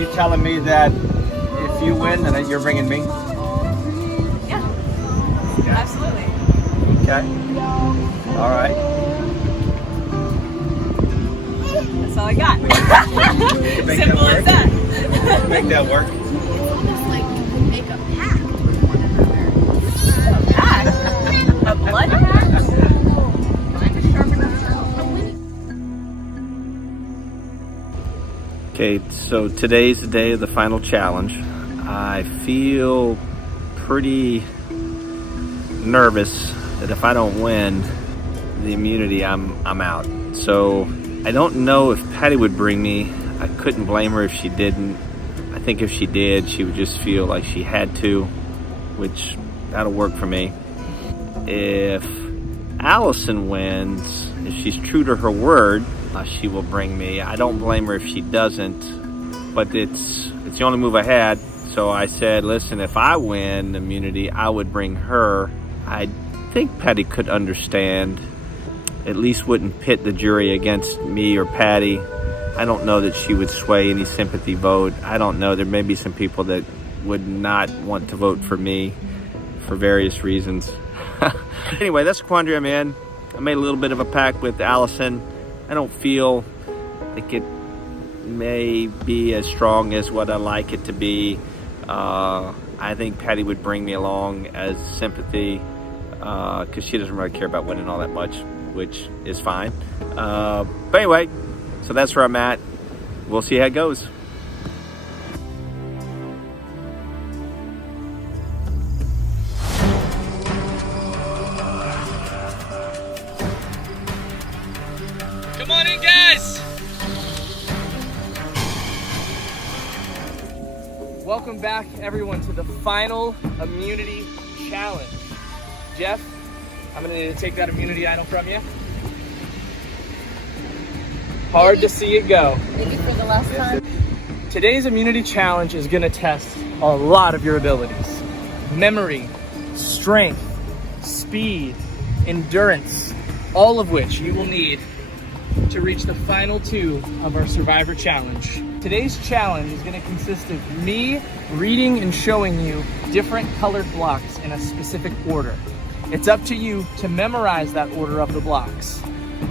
You telling me that if you win, then you're bringing me? Yeah, absolutely. Okay. All right. That's all I got. Make Simple that as that. Make that work. It's almost like you can make a pact with one another. A pact? A blood pact? I'm a sharp enough shell. Okay, so today's the day of the final challenge. I feel pretty nervous that if I don't win the immunity, I'm out. So I don't know if Patty would bring me. I couldn't blame her if she didn't. I think if she did, she would just feel like she had to, which that'll work for me. If Allison wins, if she's true to her word, she will bring me. I don't blame her if she doesn't, but it's the only move I had. So I said, listen, if I win immunity, I would bring her. I think Patty could understand, at least wouldn't pit the jury against me or Patty. I don't know that she would sway any sympathy vote. I don't know. There may be some people that would not want to vote for me for various reasons. Anyway, that's the quandary I'm in. I made a little bit of a pact with Allison. I don't feel like it may be as strong as what I like it to be. I think Patty would bring me along as sympathy because she doesn't really care about winning all that much, which is fine. But anyway, so that's where I'm at. We'll see how it goes. Come on in, guys! Welcome back, everyone, to the final immunity challenge. Jeff, I'm going to take that immunity idol from you. Hard to see it go. Maybe for the last time. Today's immunity challenge is going to test a lot of your abilities. Memory, strength, speed, endurance, all of which you will need to reach the final two of our Survivor Challenge. Today's challenge is going to consist of me reading and showing you different colored blocks in a specific order. It's up to you to memorize that order of the blocks.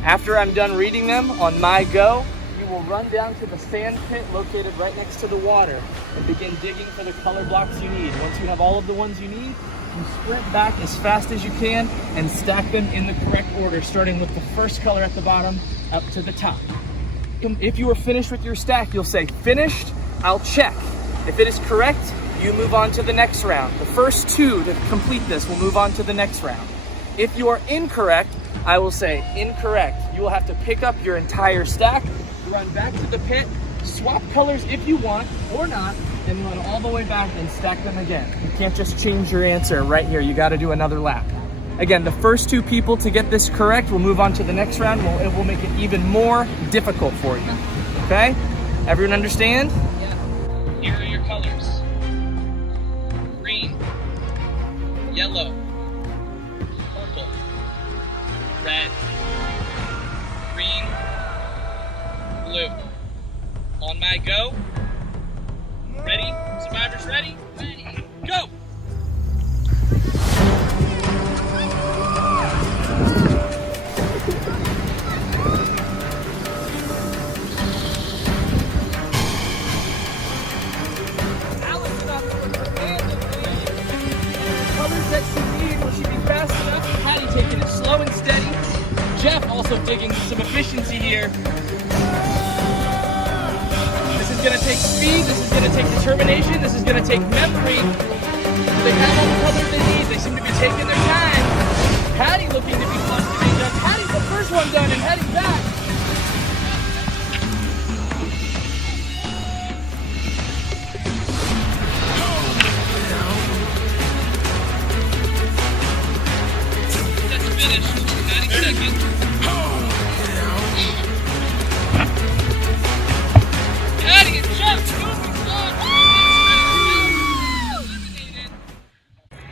After I'm done reading them, on my go, you will run down to the sand pit located right next to the water and begin digging for the color blocks you need. Once you have all of the ones you need, you sprint back as fast as you can and stack them in the correct order, starting with the first color at the bottom up to the top. If you are finished with your stack, you'll say, finished, I'll check. If it is correct, you move on to the next round. The first two that complete this will move on to the next round. If you are incorrect, I will say incorrect. You will have to pick up your entire stack, run back to the pit, swap colors if you want or not, and run all the way back and stack them again. You can't just change your answer right here. You got to do another lap. Again, the first two people to get this correct will move on to the next round. It will make it even more difficult for you. Okay? Everyone understand? Yeah. Here are your colors. Green, yellow, purple, red, green, blue. On my go. Ready? Survivors ready? Ready. Go! Allison up with her hand in the lead. Colors that she needs. Will she be fast enough? Patty taking it slow and steady. Jeff also digging some efficiency here. This is going to take speed, this is going to take determination, this is going to take memory. They have all the colors they need, they seem to be taking their time. Patty looking to be close to being done. Patty's the first one done and heading back. That's finished, 90 seconds.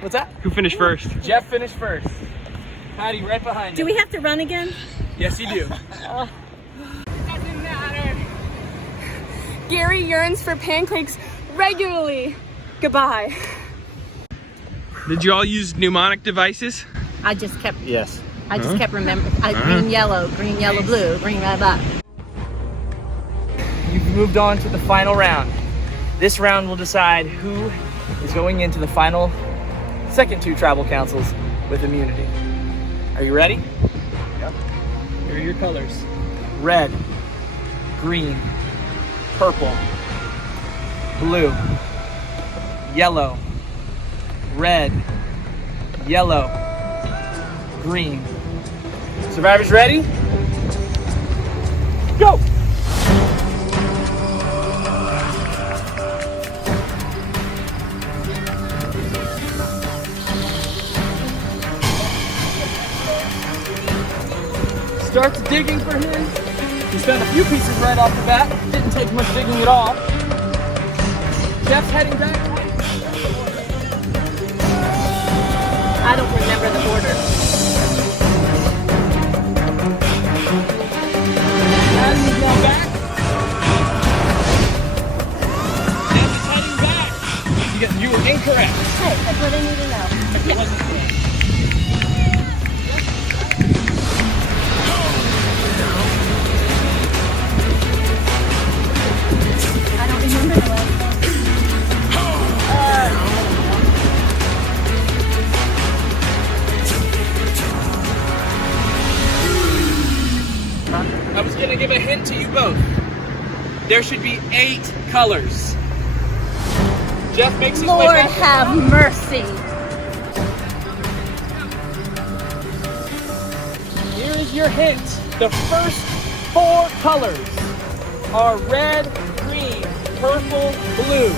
What's that? Who finished first? Jeff finished first. Patty right behind you. Do we have to run again? Yes, you do. Doesn't matter. Gary yearns for pancakes regularly. Goodbye. Did you all use mnemonic devices? I just kept Yes. remembering green, yellow, blue, green, red, black. You've moved on to the final round. This round will decide who is going into the final second 2 tribal councils with immunity. Are you ready? Yep. Here are your colors. Red, green, purple, blue, yellow, red, yellow, green. Survivors ready? Go! Starts digging for his. He's found a few pieces right off the bat. Didn't take much digging at all. Jeff's heading back. I don't remember the order. Adam's gone back. Jeff is heading back. You were incorrect. Hey, that's what I need to know. It wasn't correct. I don't remember the last one. I was gonna give a hint to you both. There should be 8 colors. Jeff makes his way Lord back. have mercy. Here is your hint. The first 4 colors are red, green, purple, blue.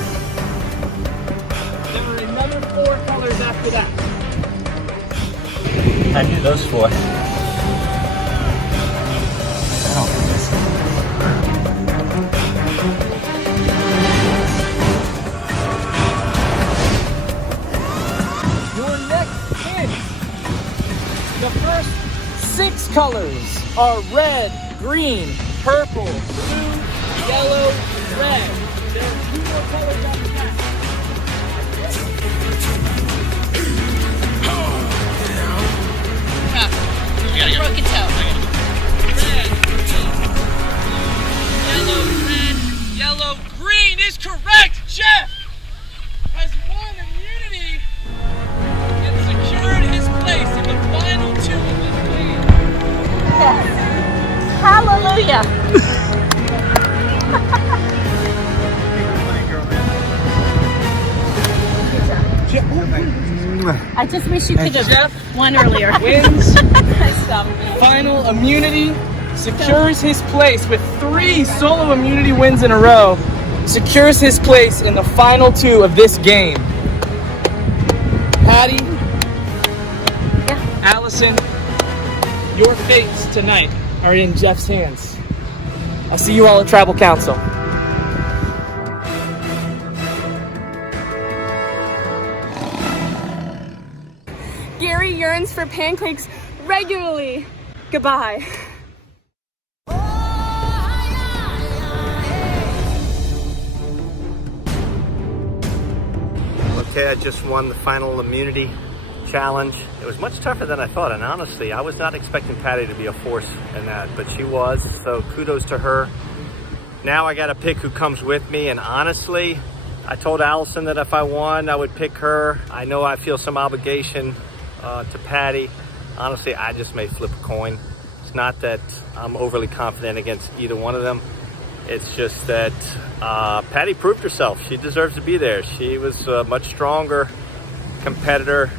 There are another 4 colors after that. I knew those 4. Your next hint. The first 6 colors are red, green, purple, blue, yellow, red. There are 2 more colors after that. Broken toe. Yellow, green is correct. Jeff has won immunity and secured his place in the final 2 of this game. Yes. Hallelujah. I just wish you could have won earlier. Wins final immunity, secures his place with 3 solo immunity wins in a row, secures his place in the final 2 of this game. Patty, Allison, your fates tonight are in Jeff's hands. I'll see you all at Tribal Council. Gary yearns for pancakes regularly. Goodbye. Okay, I just won the final immunity challenge. It was much tougher than I thought, and honestly, I was not expecting Patty to be a force in that, but she was, so kudos to her. Now I gotta pick who comes with me, and honestly, I told Allison that if I won, I would pick her. I know I feel some obligation to Patty. Honestly, I just may flip a coin. It's not that I'm overly confident against either one of them. It's just that Patty proved herself. She deserves to be there. She was a much stronger competitor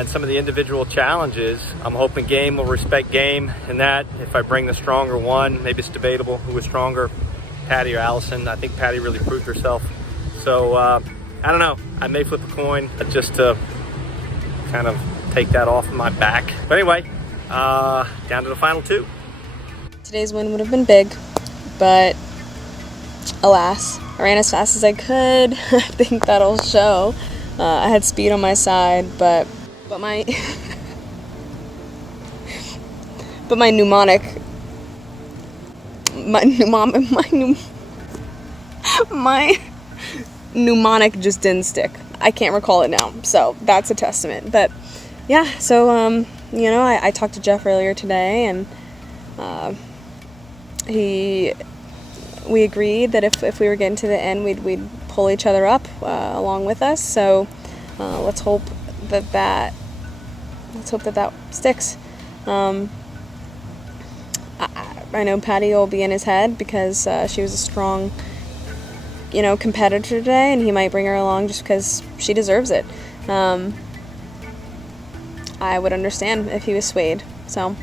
in some of the individual challenges. I'm hoping game will respect game in that. If I bring the stronger one, maybe it's debatable who was stronger, Patty or Allison. I think Patty really proved herself. So I don't know. I may flip a coin just to kind of take that off of my back. But anyway, down to the final 2. Today's win would have been big, but alas, I ran as fast as I could. I think that'll show. I had speed on my side, but my My mnemonic just didn't stick. I can't recall it now, so that's a testament. But yeah, so you know, I talked to Jeff earlier today, and we agreed that if we were getting to the end, we'd pull each other up along with us. So let's hope that sticks. I know Patty will be in his head because she was a strong, you know, competitor today, and he might bring her along just because she deserves it. I would understand if he was swayed. So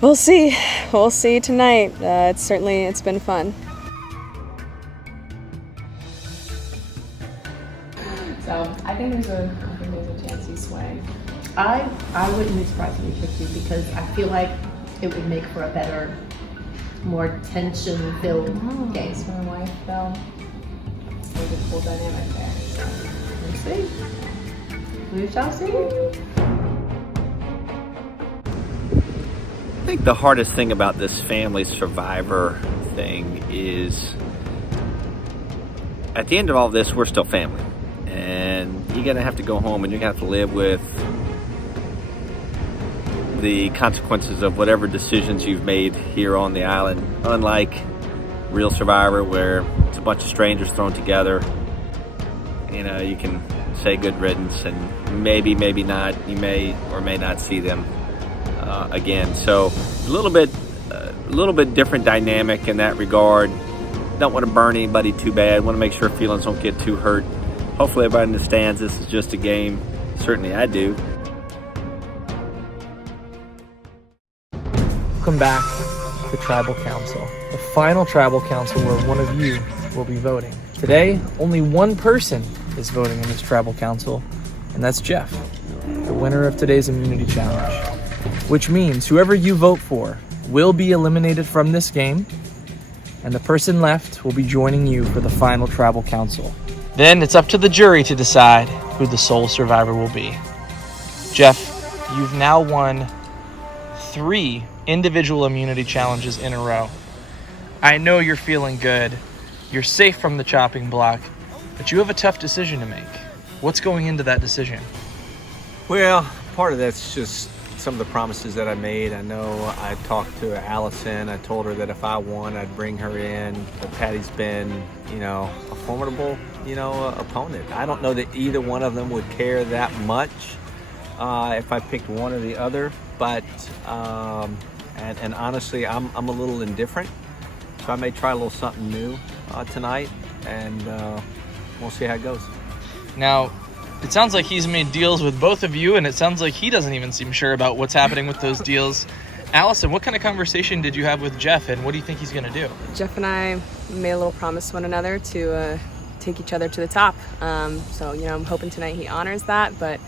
we'll see. We'll see tonight. It's been fun. So I think there's a chance he's swaying. I wouldn't be surprised if he picked you because I feel like it would make for a better, more tension-filled game. For my wife, though, there's a cool dynamic there. So we'll see. We shall see. I think the hardest thing about this family survivor thing is at the end of all this, we're still family. And you're going to have to go home and you're going to have to live with the consequences of whatever decisions you've made here on the island. Unlike real Survivor, where it's a bunch of strangers thrown together, you know, you can say good riddance and maybe not, you may or may not see them again. So a little bit different dynamic in that regard. Don't want to burn anybody too bad. Want to make sure feelings don't get too hurt. Hopefully everybody understands this is just a game. Certainly I do. Welcome back to Tribal Council, the final Tribal Council where one of you will be voting. Today, only one person is voting in this Tribal Council, and that's Jeff, the winner of today's Immunity Challenge. Which means whoever you vote for will be eliminated from this game, and the person left will be joining you for the final Tribal Council. Then it's up to the jury to decide who the sole survivor will be. Jeff, you've now won 3 individual immunity challenges in a row. I know you're feeling good. You're safe from the chopping block, but you have a tough decision to make. What's going into that decision? Well, part of that's just some of the promises that I made. I know I talked to Allison. I told her that if I won, I'd bring her in. But Patty's been, you know, a formidable, you know, opponent. I don't know that either one of them would care that much if I picked one or the other. But and honestly, I'm a little indifferent. So I may try a little something new tonight, and we'll see how it goes. Now, it sounds like he's made deals with both of you, and it sounds like he doesn't even seem sure about what's happening with those deals. Allison, what kind of conversation did you have with Jeff, and what do you think he's going to do? Jeff and I made a little promise to one another to take each other to the top. So, you know, I'm hoping tonight he honors that, but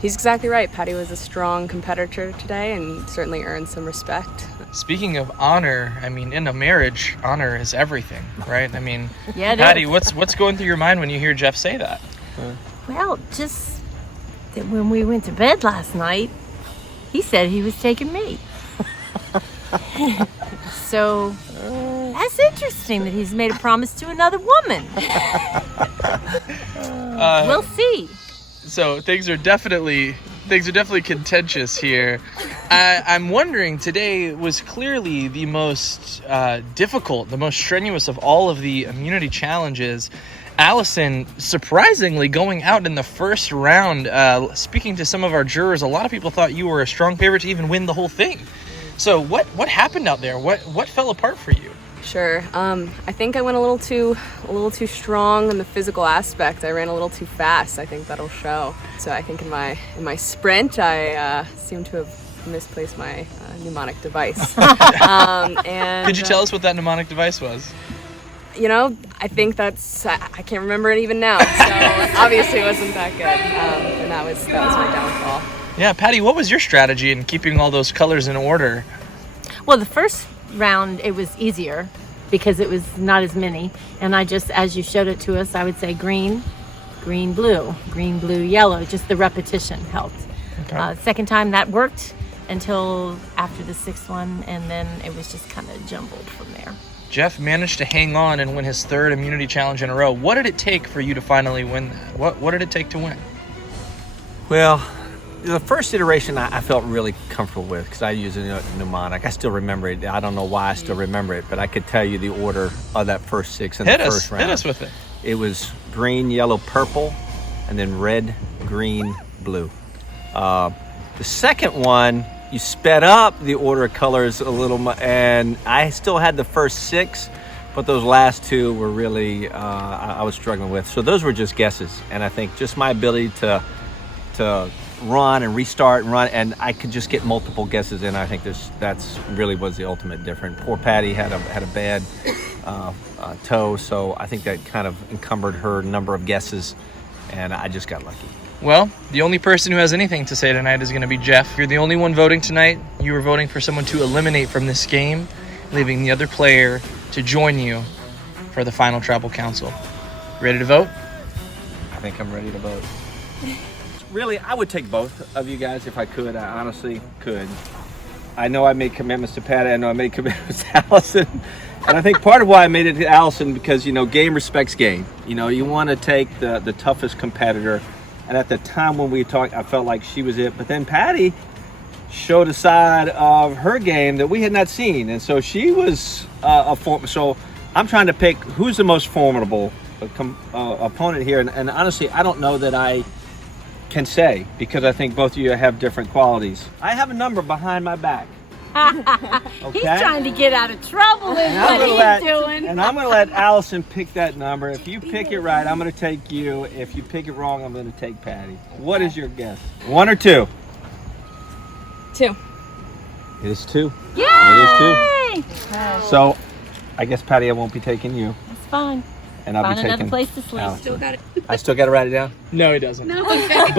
he's exactly right. Patty was a strong competitor today and certainly earned some respect. Speaking of honor, I mean, in a marriage, honor is everything, right? I mean, Yeah, it Patty, is. what's going through your mind when you hear Jeff say that? Well, just that when we went to bed last night, he said he was taking me. So that's interesting that he's made a promise to another woman. We'll see. So things are definitely contentious here. I'm wondering, today was clearly the most difficult, the most strenuous of all of the immunity challenges. Allison, surprisingly, going out in the first round, speaking to some of our jurors, a lot of people thought you were a strong favorite to even win the whole thing. So what happened out there? What fell apart for you? Sure. I think I went a little too strong in the physical aspect. I ran a little too fast. I think that'll show. So I think in my sprint, I seem to have misplaced my mnemonic device. And Could you tell us what that mnemonic device was? You know, I think I can't remember it even now. So obviously it wasn't that good. And that was my downfall. Yeah, Patty, what was your strategy in keeping all those colors in order? Well, the first round, it was easier because it was not as many. And I just, as you showed it to us, I would say green, green, blue, yellow. Just the repetition helped. Okay. Second time, that worked until after the 6th one. And then it was just kind of jumbled from there. Jeff managed to hang on and win his 3rd immunity challenge in a row. What did it take for you to finally win that? What did it take to win? Well, the first iteration I felt really comfortable with because I use a mnemonic. I still remember it. I don't know why I still remember it, but I could tell you the order of that first 6 in the first round. Hit us with it. It was green, yellow, purple, and then red, green, blue. The second one, you sped up the order of colors a little, and I still had the first 6, but those last 2 were really, I was struggling with. So those were just guesses, and I think just my ability to run and restart and run, and I could just get multiple guesses in. I think that's really was the ultimate difference. Poor Patty had a bad toe, so I think that kind of encumbered her number of guesses, and I just got lucky. Well, the only person who has anything to say tonight is going to be Jeff. You're the only one voting tonight. You were voting for someone to eliminate from this game, leaving the other player to join you for the final tribal council. Ready to vote? I think I'm ready to vote. Really, I would take both of you guys if I could. I honestly could. I know I made commitments to Patty. I know I made commitments to Allison. And I think part of why I made it to Allison because, game respects game. You want to take the toughest competitor. And at the time when we talked, I felt like she was it. But then Patty showed a side of her game that we had not seen. And so she was so I'm trying to pick who's the most formidable opponent here. And honestly, I don't know that I can say because I think both of you have different qualities. I have a number behind my back. Okay? He's trying to get out of trouble is what he's doing. And I'm going to let Allison pick that number. If you pick it right, I'm going to take you. If you pick it wrong, I'm going to take Patty. What is your guess? 1 or 2? 2. It is 2. Yay! It is 2. So I guess, Patty, I won't be taking you. That's fine. And I'll Find be taking another place to sleep. Allison. Still got it. I still got to write it down? No, he doesn't. No. Okay.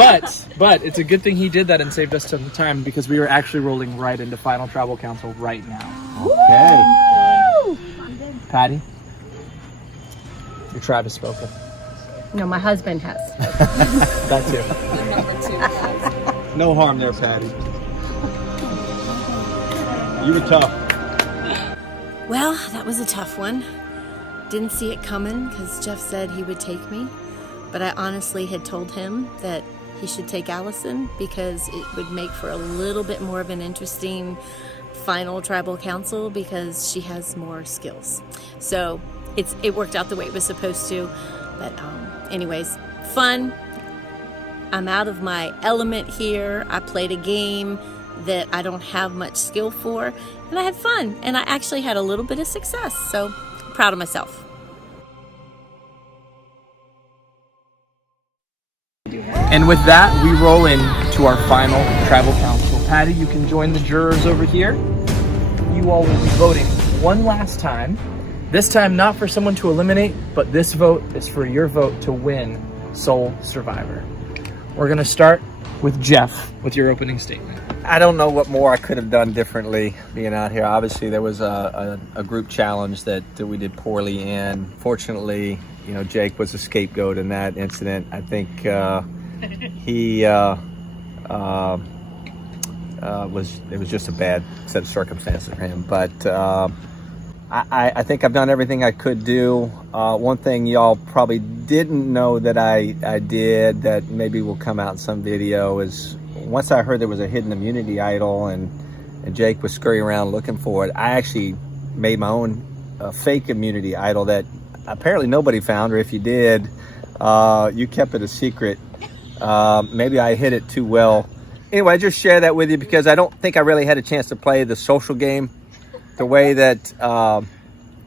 But it's a good thing he did that and saved us some time because we were actually rolling right into Final Tribal Council right now. Okay. Patty, your tribe has spoken. No, my husband has. That too. No harm there, Patty. You were tough. Well, that was a tough one. Didn't see it coming because Jeff said he would take me, but I honestly had told him that he should take Allison because it would make for a little bit more of an interesting final tribal council because she has more skills. So it worked out the way it was supposed to. But anyways, fun. I'm out of my element here. I played a game that I don't have much skill for, and I had fun, and I actually had a little bit of success. So proud of myself. And with that, we roll into our final tribal council. Patty, you can join the jurors over here. You all will be voting one last time. This time not for someone to eliminate, but this vote is for your vote to win Sole Survivor. We're going to start with Jeff with your opening statement. I don't know what more I could have done differently being out here. Obviously, there was a group challenge that we did poorly in. Fortunately, Jake was a scapegoat in that incident. I think it was just a bad set of circumstances for him. But I think I've done everything I could do. One thing y'all probably didn't know that I did that maybe will come out in some video is once I heard there was a hidden immunity idol and Jake was scurrying around looking for it, I actually made my own fake immunity idol that apparently nobody found, or if you did, you kept it a secret. Maybe I hid it too well. Anyway, I just share that with you because I don't think I really had a chance to play the social game the way that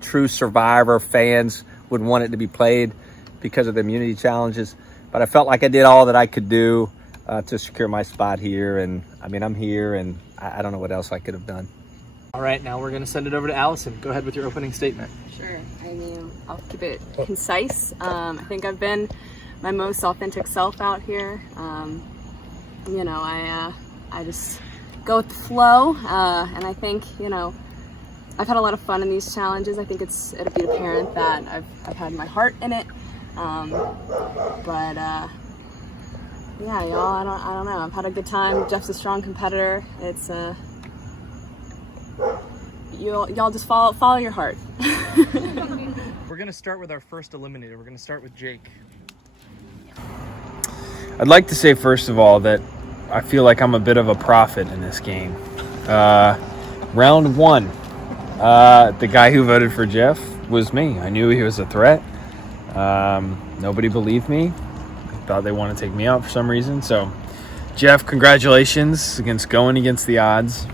true Survivor fans would want it to be played because of the immunity challenges. But I felt like I did all that I could do to secure my spot here. And I mean, I'm here and I don't know what else I could have done. All right, now we're going to send it over to Allison. Go ahead with your opening statement. Sure. I mean, I'll keep it concise. I think I've been my most authentic self out here. I just go with the flow, and I think, I've had a lot of fun in these challenges. I think it'll be apparent that I've had my heart in it. Yeah, y'all, I don't know. I've had a good time. Jeff's a strong competitor. It's y'all just follow your heart. We're gonna start with our first eliminator. We're gonna start with Jake. I'd like to say, first of all, that I feel like I'm a bit of a prophet in this game. Round one, the guy who voted for Jeff was me. I knew he was a threat. Nobody believed me. Thought they wanted to take me out for some reason. So, Jeff, congratulations going against the odds.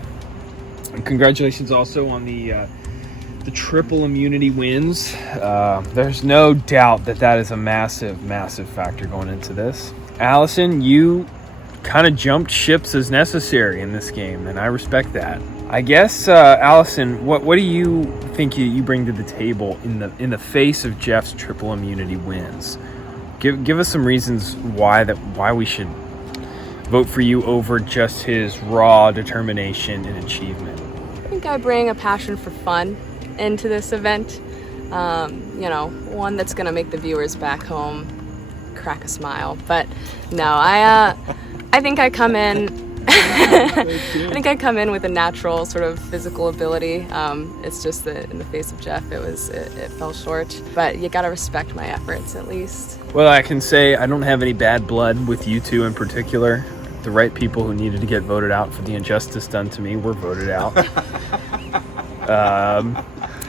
And congratulations also on the triple immunity wins. There's no doubt that is a massive, massive factor going into this. Allison, you kind of jumped ships as necessary in this game, and I respect that. I guess, Allison, what do you think you bring to the table in the face of Jeff's triple immunity wins? Give us some reasons why we should vote for you over just his raw determination and achievement. I think I bring a passion for fun into this event. One that's gonna make the viewers back home crack a smile. But no, I think I come in. I think I come in with a natural sort of physical ability. It's just that in the face of Jeff, it fell short. But you gotta respect my efforts at least. Well, I can say I don't have any bad blood with you two in particular. The right people who needed to get voted out for the injustice done to me were voted out.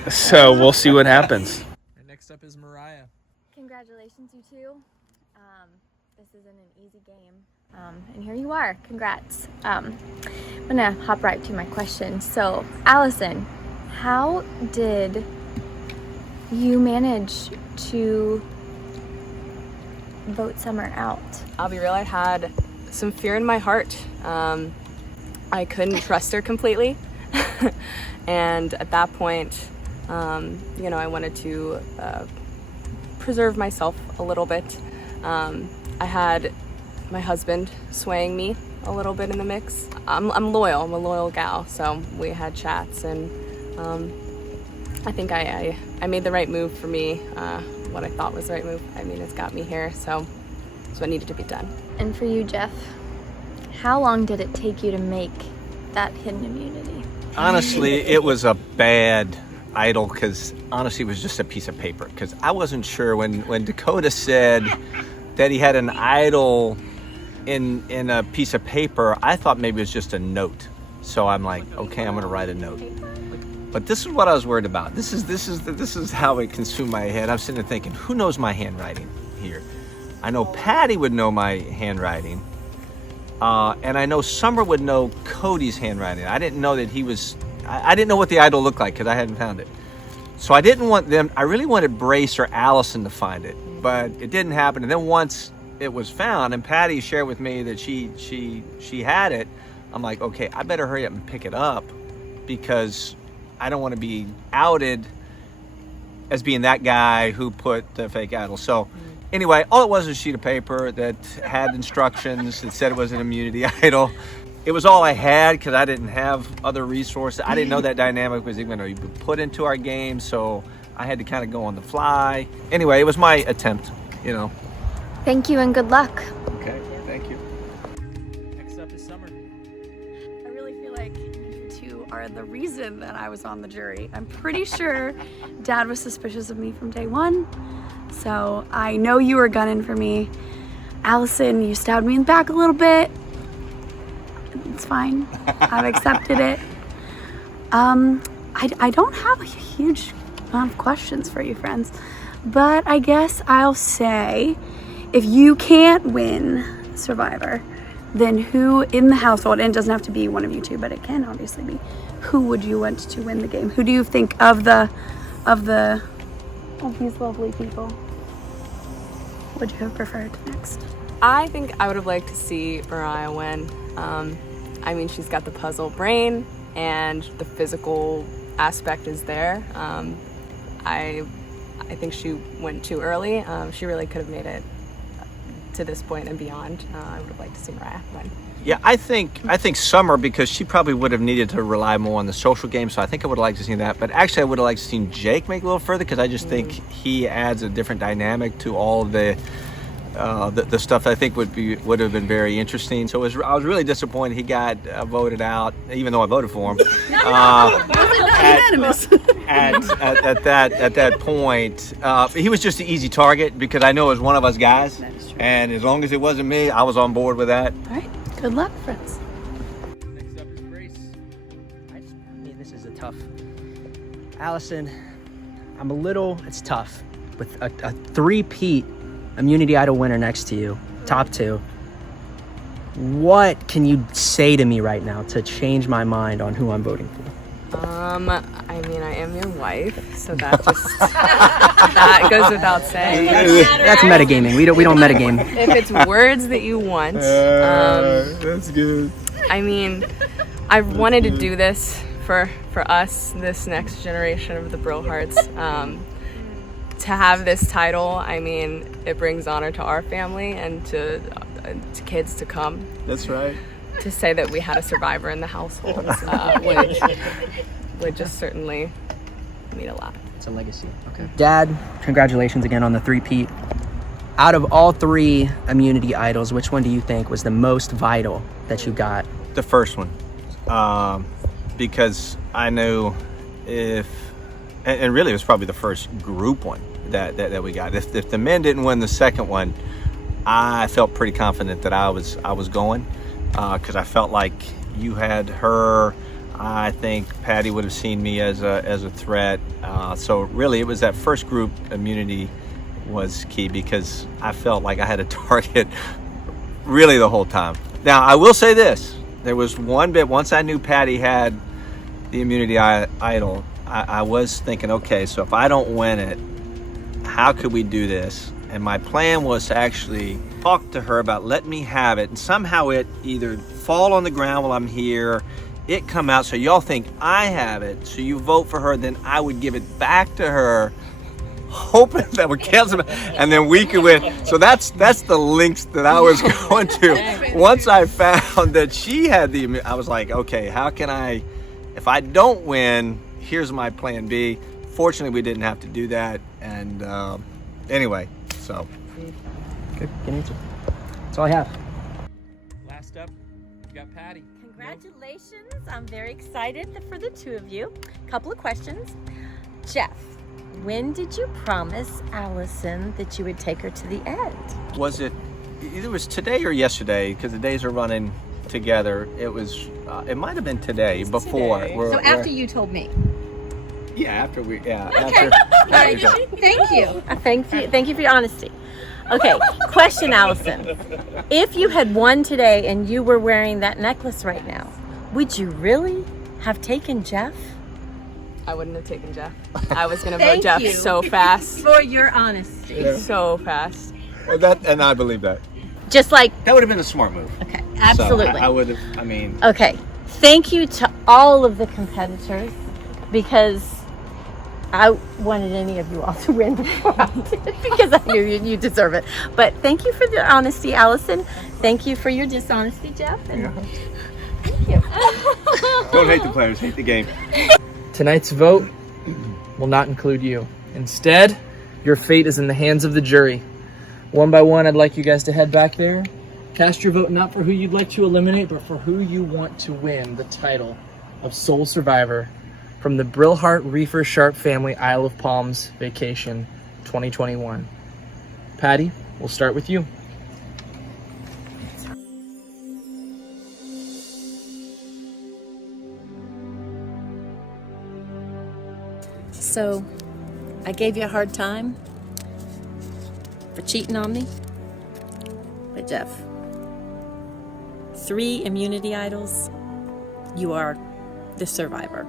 So we'll see what happens. And next up is Mariah. Congratulations, you two. This isn't an easy game. And here you are. Congrats. I'm gonna hop right to my question. So, Allison, how did you manage to vote Summer out? I'll be real, I had some fear in my heart. I couldn't trust her completely. And at that point, I wanted to preserve myself a little bit. I had my husband swaying me a little bit in the mix. I'm loyal, I'm a loyal gal, so we had chats, and I think I made the right move for me, what I thought was the right move. I mean, it's got me here, so it's what needed to be done. And for you, Jeff, how long did it take you to make that hidden immunity? Honestly, it was a bad idol because honestly it was just a piece of paper, because I wasn't sure when Dakota said that he had an idol in a piece of paper. I thought maybe it was just a note, so I'm like, okay, I'm gonna write a note. But this is what I was worried about. This is how it consumed my head. I'm sitting there thinking, who knows my handwriting here? I know Patty would know my handwriting, and I know Summer would know Cody's handwriting. I didn't know that he was. I didn't know what the idol looked like because I hadn't found it. So I didn't want them. I really wanted Brace or Allison to find it, but it didn't happen. And then once it was found, and Patty shared with me that she had it, I'm like, okay, I better hurry up and pick it up because I don't want to be outed as being that guy who put the fake idol. So anyway, all it was a sheet of paper that had instructions that said it was an immunity idol. It was all I had because I didn't have other resources. I didn't know that dynamic was even going to be put into our game, so I had to kind of go on the fly. Anyway, it was my attempt, Thank you and good luck. Okay, thank you. Next up is Summer. I really feel like you two are the reason that I was on the jury. I'm pretty sure Dad was suspicious of me from day one, so I know you were gunning for me. Allison, you stabbed me in the back a little bit. It's fine. I've accepted it. I don't have a huge amount of questions for you, friends, but I guess I'll say, if you can't win Survivor, then who in the household, and it doesn't have to be one of you two, but it can obviously be, who would you want to win the game? Who do you think of these lovely people would you have preferred next? I think I would have liked to see Mariah win. I mean, she's got the puzzle brain and the physical aspect is there. I think she went too early. She really could have made it to this point and beyond. I would have liked to see Mariah win. Yeah, I think Summer, because she probably would have needed to rely more on the social game, so I think I would have liked to see that. But actually, I would have liked to see Jake make a little further, because I just think he adds a different dynamic to all of the the stuff I think would have been very interesting. So I was really disappointed he got voted out, even though I voted for him. At that point, he was just an easy target because I know it was one of us guys, and as long as it wasn't me, I was on board with that. All right. Good luck, friends. Next up is Grace. I mean, this is a tough. Allison, it's tough. With a three-peat Immunity Idol winner next to you, top two, what can you say to me right now to change my mind on who I'm voting for? I mean, I am your wife, so that just that goes without saying. That's metagaming. We don't metagame. If it's words that you want, That's good. I mean, I've wanted to do this for us, this next generation of the Brillharts. To have this title, I mean, it brings honor to our family and to kids to come. That's right. To say that we had a survivor in the household would just certainly mean a lot. It's a legacy. Okay. Dad, congratulations again on the three-peat. Out of all three Immunity Idols, which one do you think was the most vital that you got? The first one, because I knew and really it was probably the first group one that we got. If the men didn't win the second one, I felt pretty confident that I was going, because I felt like you had her. I think Patty would have seen me as a threat. So really, it was that first group immunity was key because I felt like I had a target really the whole time. Now I will say this: there was one bit once I knew Patty had the immunity idol. I was thinking, okay, so if I don't win it, how could we do this? And my plan was to actually talk to her about let me have it, and somehow it either fall on the ground while I'm here, it come out so y'all think I have it, so you vote for her, then I would give it back to her, hoping that would cancel it, and then we could win. So that's the links that I was going to. Once I found that she had I was like, okay, how can I, if I don't win, here's my plan B. Fortunately, we didn't have to do that, and anyway, so. Good answer. That's all I have. Last up, we got Patty. Congratulations. I'm very excited for the two of you. Couple of questions. Jeff, when did you promise Allison that you would take her to the end? Was it, either it was today or yesterday, because the days are running together. It was, it might have been today, before. Today. So after you told me. Yeah, after we, yeah. Okay. After, Thank you. Thank you for your honesty. Okay, question, Allison. If you had won today and you were wearing that necklace right now, would you really have taken Jeff? I wouldn't have taken Jeff. I was gonna vote Jeff so fast. For your honesty. Yeah. So fast. and I believe that. Just like, That would have been a smart move. okay, absolutely. So I would have, I mean. Okay, thank you to all of the competitors, because I wanted any of you all to win before I did, because I knew you deserve it. But thank you for the honesty, Allison. Thank you for your dishonesty, Jeff. And Yeah. thank you. Don't hate the players, hate the game. Tonight's vote will not include you. Instead, your fate is in the hands of the jury. One by one, I'd like you guys to head back there. Cast your vote not for who you'd like to eliminate, but for who you want to win the title of Sole Survivor from the Brillhart Ruefer Sharp Family Isle of Palms Vacation 2021. Patty, we'll start with you. So, I gave you a hard time for cheating on me. But Jeff, 3 immunity idols, you are the survivor.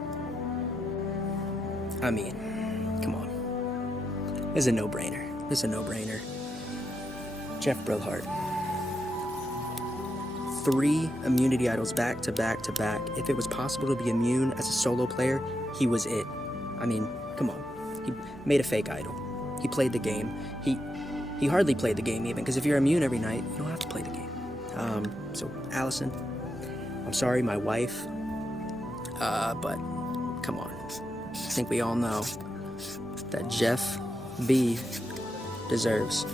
I mean, come on. This is a no-brainer. This is a no-brainer. Jeff Brillhart. 3 immunity idols back to back to back. If it was possible to be immune as a solo player, he was it. I mean, come on. He made a fake idol. He played the game. He hardly played the game even, because if you're immune every night, you don't have to play the game. So Allison, I'm sorry, my wife, but come on. I think we all know that Jeff B deserves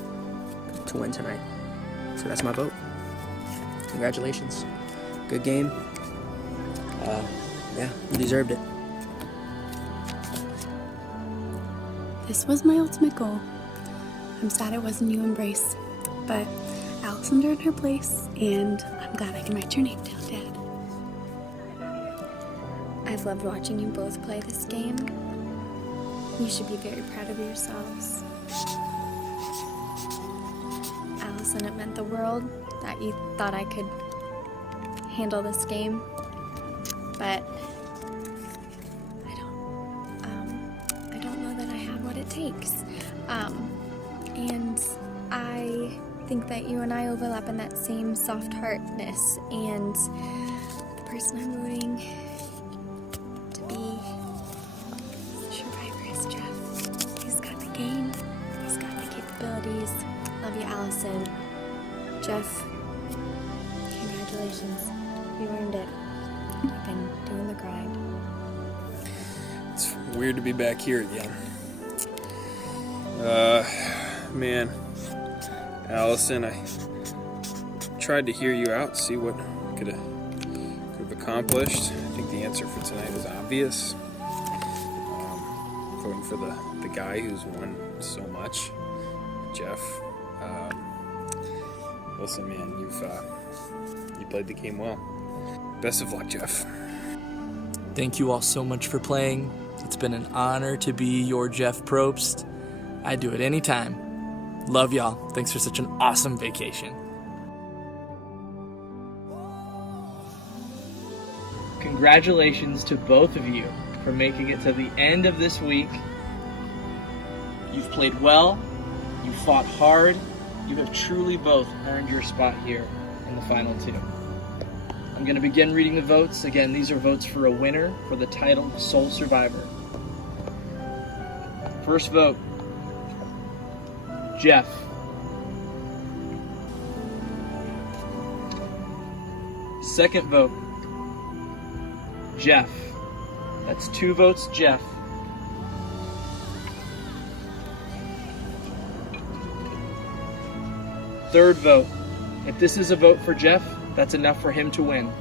to win tonight. So that's my vote. Congratulations. Good game. Yeah, you deserved it. This was my ultimate goal. I'm sad it wasn't you, Embrace, but Allison earned her place, and I'm glad I can write your name down, Dad. I've loved watching you both play this game. You should be very proud of yourselves. Allison, it meant the world that you thought I could handle this game, but I don't know that I have what it takes. And I think that you and I overlap in that same soft-heartedness, and the person I'm voting to be the survivor is Jeff. He's got the game, he's got the capabilities. Love you, Allison. Jeff, congratulations. You earned it. You've been doing the grind. It's weird to be back here again. Man, Allison, I tried to hear you out, see what could have accomplished. I think the answer for tonight is obvious. Voting for the guy who's won so much, Jeff. Listen, man, you played the game well. Best of luck, Jeff. Thank you all so much for playing. It's been an honor to be your Jeff Probst. I'd do it anytime. Love y'all. Thanks for such an awesome vacation. Congratulations to both of you for making it to the end of this week. You've played well, you fought hard, you have truly both earned your spot here in the final two. I'm going to begin reading the votes. Again, these are votes for a winner for the title Sole Survivor. First vote, Jeff. Second vote, Jeff. That's 2 votes, Jeff. Third vote. If this is a vote for Jeff, that's enough for him to win.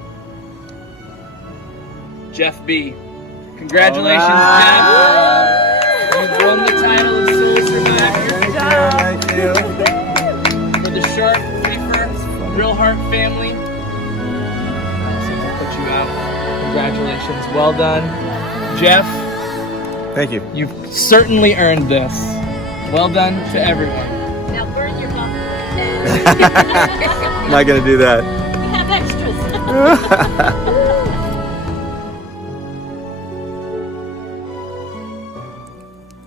Jeff B. Congratulations, Jeff. You've won the title of Sole Survivor. Thank you. For the Sharp, Ruefer, Brillhart family. I'll put you out. Congratulations. Well done. Jeff. Thank you. You've certainly earned this. Well done to everyone. Now burn your bumper. Not gonna do that. We have extras.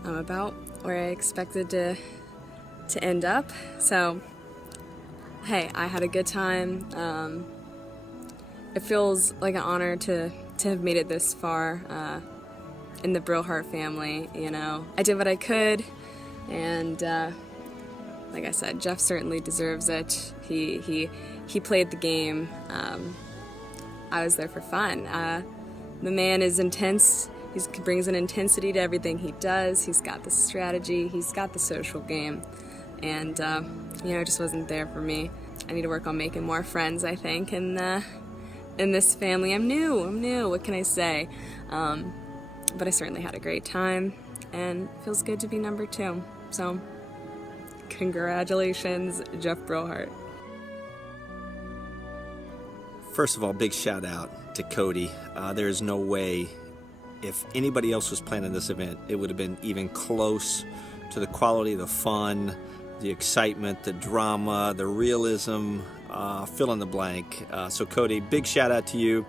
I'm about where I expected to end up. So, hey, I had a good time. It feels like an honor to have made it this far in the Brillhart family. You know, I did what I could, and like I said, Jeff certainly deserves it. He played the game. I was there for fun. The man is intense. He brings an intensity to everything he does. He's got the strategy. He's got the social game. And, it just wasn't there for me. I need to work on making more friends, I think, in this family. I'm new. What can I say? But I certainly had a great time, and it feels good to be number 2. So, congratulations, Jeff Brillhart. First of all, big shout out to Cody. There's no way, if anybody else was planning this event, it would have been even close to the quality, the fun, the excitement, the drama, the realism, fill in the blank. So Cody, big shout out to you.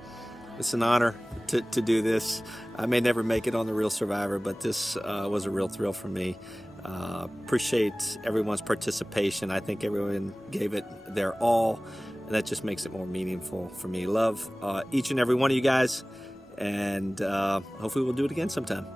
It's an honor to do this. I may never make it on The Real Survivor, but this was a real thrill for me. Appreciate everyone's participation. I think everyone gave it their all, and that just makes it more meaningful for me. Love each and every one of you guys, and hopefully we'll do it again sometime.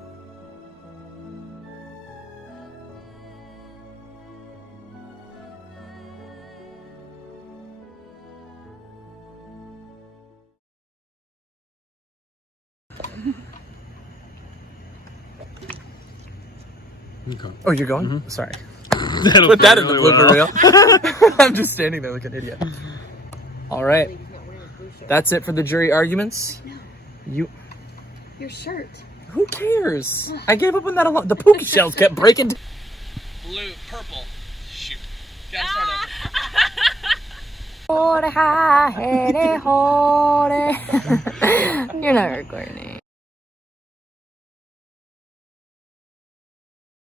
Oh, you're going? Sorry. Put that in the blooper reel. I'm just standing there like an idiot. All right. That's it for the jury arguments. Your shirt. Who cares? I gave up on that a lot. The pookie shells kept breaking. Blue, purple. Shoot. Gotta start over. You're not recording.